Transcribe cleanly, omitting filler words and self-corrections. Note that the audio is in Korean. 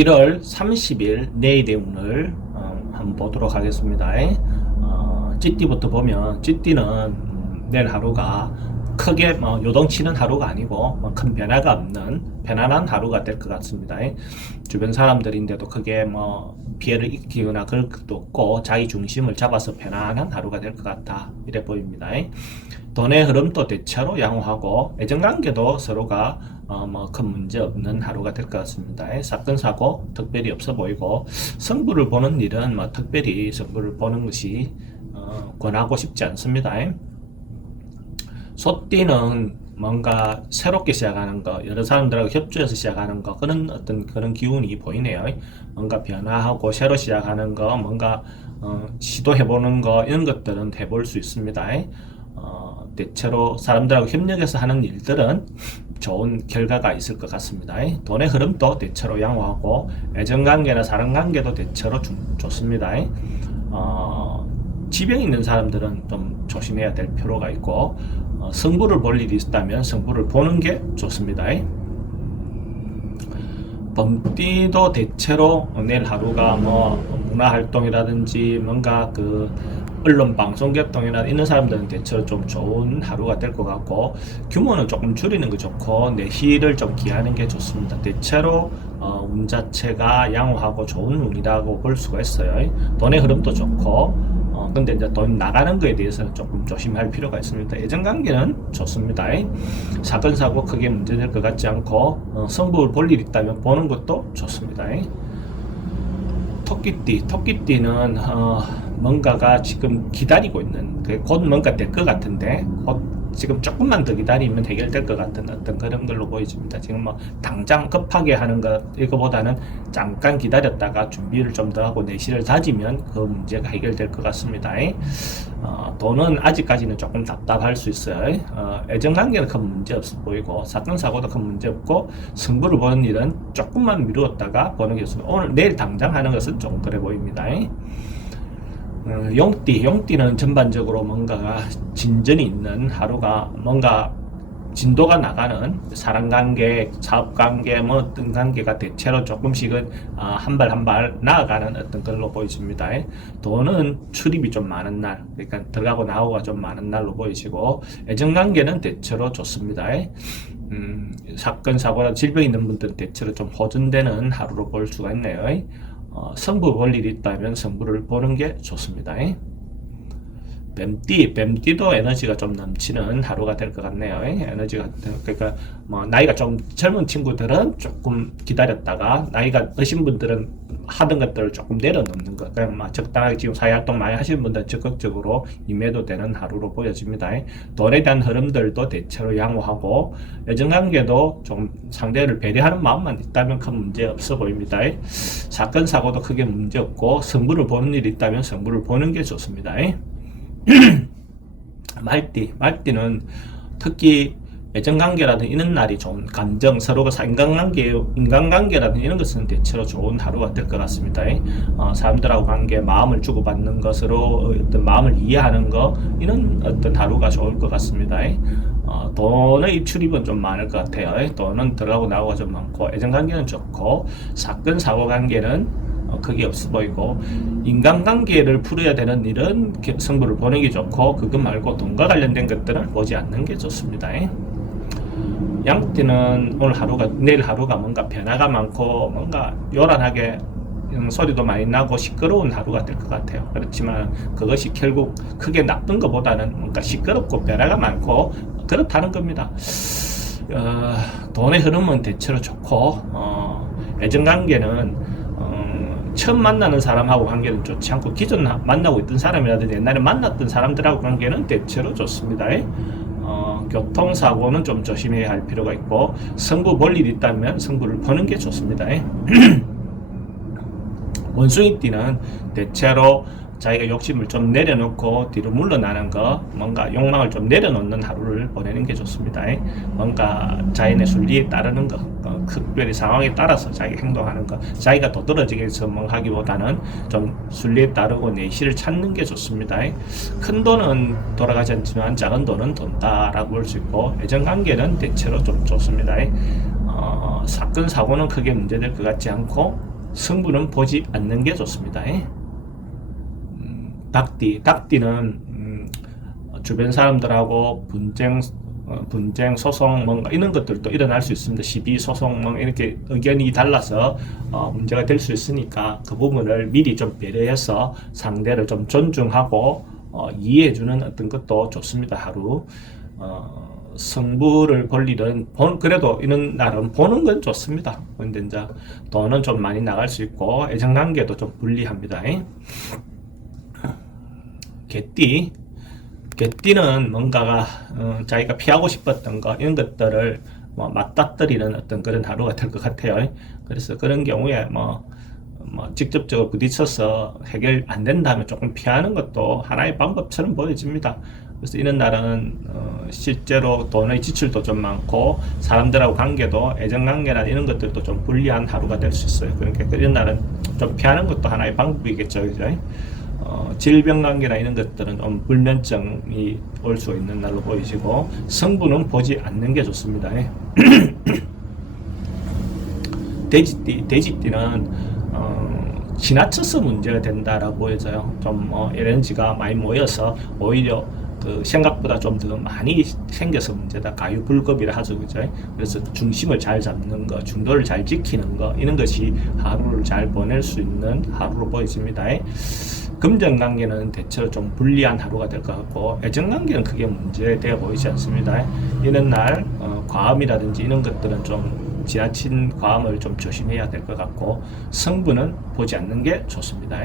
1월 30일 내일의 운을 한번 보도록 하겠습니다. 찌띠부터 보면 찌띠는 내일 하루가 크게 요동치는 하루가 아니고 큰 변화가 없는 편안한 하루가 될 것 같습니다. 주변 사람들인데도 크게 피해를 입히거나 그럴 것도 없고 자기 중심을 잡아서 편안한 하루가 될 것 같다 이래 보입니다. 돈의 흐름도 대체로 양호하고 애정관계도 서로가 큰 문제 없는 하루가 될 것 같습니다. 사건 사고 특별히 없어 보이고 승부를 보는 일은 특별히 승부를 보는 것이 권하고 싶지 않습니다. 소띠는 뭔가 새롭게 시작하는 거, 여러 사람들하고 협조해서 시작하는 거, 그런 기운이 보이네요. 뭔가 변화하고 새로 시작하는 거, 뭔가 시도해보는 거, 이런 것들은 해볼 수 있습니다. 대체로 사람들하고 협력해서 하는 일들은 좋은 결과가 있을 것 같습니다. 돈의 흐름도 대체로 양호하고 애정관계나 사랑관계도 대체로 좋습니다. 지병이 있는 사람들은 좀 조심해야 될 필요가 있고 승부를 볼 일이 있다면 승부를 보는 게 좋습니다. 범띠도 대체로 내일 하루가 문화활동이라든지 뭔가 언론 방송 개통이나 이런 사람들은 대체로 좀 좋은 하루가 될 것 같고 규모는 조금 줄이는 게 좋고 내실을 좀 기하는 게 좋습니다. 대체로 운 자체가 양호하고 좋은 운이라고 볼 수가 있어요. 돈의 흐름도 좋고 근데 이제 돈 나가는 거에 대해서는 조금 조심할 필요가 있습니다. 애정관계는 좋습니다. 사건 사고 크게 문제될 것 같지 않고 승부를 볼 일이 있다면 보는 것도 좋습니다. 토끼띠는 뭔가가 지금 기다리고 있는 곧 뭔가 될 것 같은데 곧 지금 조금만 더 기다리면 해결될 것 같은 어떤 그런 걸로 보여집니다. 지금 당장 급하게 하는 것 이거보다는 잠깐 기다렸다가 준비를 좀 더 하고 내실을 다지면 그 문제가 해결될 것 같습니다. 돈은 아직까지는 조금 답답할 수 있어요. 애정관계는 큰 문제 없어 보이고 사건 사고도 큰 문제 없고 승부를 보는 일은 조금만 미루었다가 보는 게 있습니다. 오늘 내일 당장 하는 것은 조금 그래 보입니다. 용띠는 전반적으로 뭔가가 진전이 있는 하루가 뭔가 진도가 나가는 사람관계, 사업관계, 어떤 관계가 대체로 조금씩은 한 발 한 발 나아가는 어떤 걸로 보여집니다. 돈은 출입이 좀 많은 날, 그러니까 들어가고 나오고가 좀 많은 날로 보이시고 애정관계는 대체로 좋습니다. 사건, 사고나 질병 있는 분들은 대체로 좀 호전되는 하루로 볼 수가 있네요. 승부 볼 일이 있다면 승부를 보는 게 좋습니다. 뱀띠도 에너지가 좀 넘치는 하루가 될 것 같네요. 그러니까 나이가 좀 젊은 친구들은 조금 기다렸다가 나이가 드신 분들은 하던 것들을 조금 내려놓는 것, 그냥 적당하게 지금 사회활동 많이 하시는 분들은 적극적으로 임해도 되는 하루로 보여집니다. 돈에 대한 흐름들도 대체로 양호하고 애정관계도 좀 상대를 배려하는 마음만 있다면 큰 문제 없어 보입니다. 사건 사고도 크게 문제 없고 승부를 보는 일이 있다면 승부를 보는 게 좋습니다. 말띠는 특히 애정관계라든 이런 날이 좋은 감정, 서로가 인간관계라든 이런 것은 대체로 좋은 하루가 될 것 같습니다. 사람들하고 관계, 마음을 주고받는 것으로 어떤 마음을 이해하는 것, 이런 어떤 하루가 좋을 것 같습니다. 돈의 출입은 좀 많을 것 같아요. 돈은 들어가고 나오고 좀 많고 애정관계는 좋고 사건, 사고 관계는 크게 없어 보이고 인간관계를 풀어야 되는 일은 승부를 보는 게 좋고 그것 말고 돈과 관련된 것들은 보지 않는 게 좋습니다. 양띠는 내일 하루가 뭔가 변화가 많고 뭔가 요란하게 소리도 많이 나고 시끄러운 하루가 될 것 같아요. 그렇지만 그것이 결국 크게 나쁜 것보다는 뭔가 시끄럽고 변화가 많고 그렇다는 겁니다. 돈의 흐름은 대체로 좋고 애정관계는 처음 만나는 사람하고 관계는 좋지 않고 기존 만나고 있던 사람이라든지 옛날에 만났던 사람들하고 관계는 대체로 좋습니다. 교통사고는 좀 조심해야 할 필요가 있고 승부 볼 일이 있다면 승부를 보는 게 좋습니다. 원숭이띠는 대체로 자기가 욕심을 좀 내려놓고 뒤로 물러나는 거, 뭔가 욕망을 좀 내려놓는 하루를 보내는 게 좋습니다. 뭔가 자연의 순리에 따르는 거, 특별히 상황에 따라서 자기가 행동하는 거, 자기가 도드라지게 하기보다는 좀 순리에 따르고 내실을 찾는 게 좋습니다. 큰 돈은 돌아가지 않지만 작은 돈은 돈다라고 볼 수 있고 애정관계는 대체로 좀 좋습니다. 사건 사고는 크게 문제될 것 같지 않고 성분은 보지 않는 게 좋습니다. 닭띠는 주변 사람들하고 분쟁, 소송, 뭔가 이런 것들도 일어날 수 있습니다. 시비, 소송, 뭐 이렇게 의견이 달라서 문제가 될 수 있으니까 그 부분을 미리 좀 배려해서 상대를 좀 존중하고 이해해주는 어떤 것도 좋습니다. 하루 승부를 볼 일은 그래도 이런 날은 보는 건 좋습니다. 근데 이제 돈은 좀 많이 나갈 수 있고 애정관계도 좀 불리합니다. 개띠는 뭔가가 자기가 피하고 싶었던 거 이런 것들을 맞닥뜨리는 어떤 그런 하루가 될 것 같아요. 그래서 그런 경우에 직접적으로 부딪혀서 해결 안 된다면 조금 피하는 것도 하나의 방법처럼 보여집니다. 그래서 이런 날은 실제로 돈의 지출도 좀 많고 사람들하고 관계도 애정관계나 이런 것들도 좀 불리한 하루가 될 수 있어요. 그러니까 이런 날은 좀 피하는 것도 하나의 방법이겠죠, 그죠? 질병관계나 이런 것들은 좀 불면증이 올 수 있는 날로 보이시고 성분은 보지 않는 게 좋습니다. 돼지띠는 지나쳐서 문제가 된다라고 보여져요. 좀 에너지가 많이 모여서 오히려 그 생각보다 좀 더 많이 생겨서 문제다. 가유불급이라 하죠, 그죠? 그래서 중심을 잘 잡는 거, 중도를 잘 지키는 거 이런 것이 하루를 잘 보낼 수 있는 하루로 보여집니다. 금전관계는 대체로 좀 불리한 하루가 될 것 같고 애정관계는 크게 문제되어 보이지 않습니다. 이런 날 과음이라든지 이런 것들은 좀 지나친 과음을 좀 조심해야 될 것 같고 성분은 보지 않는 게 좋습니다.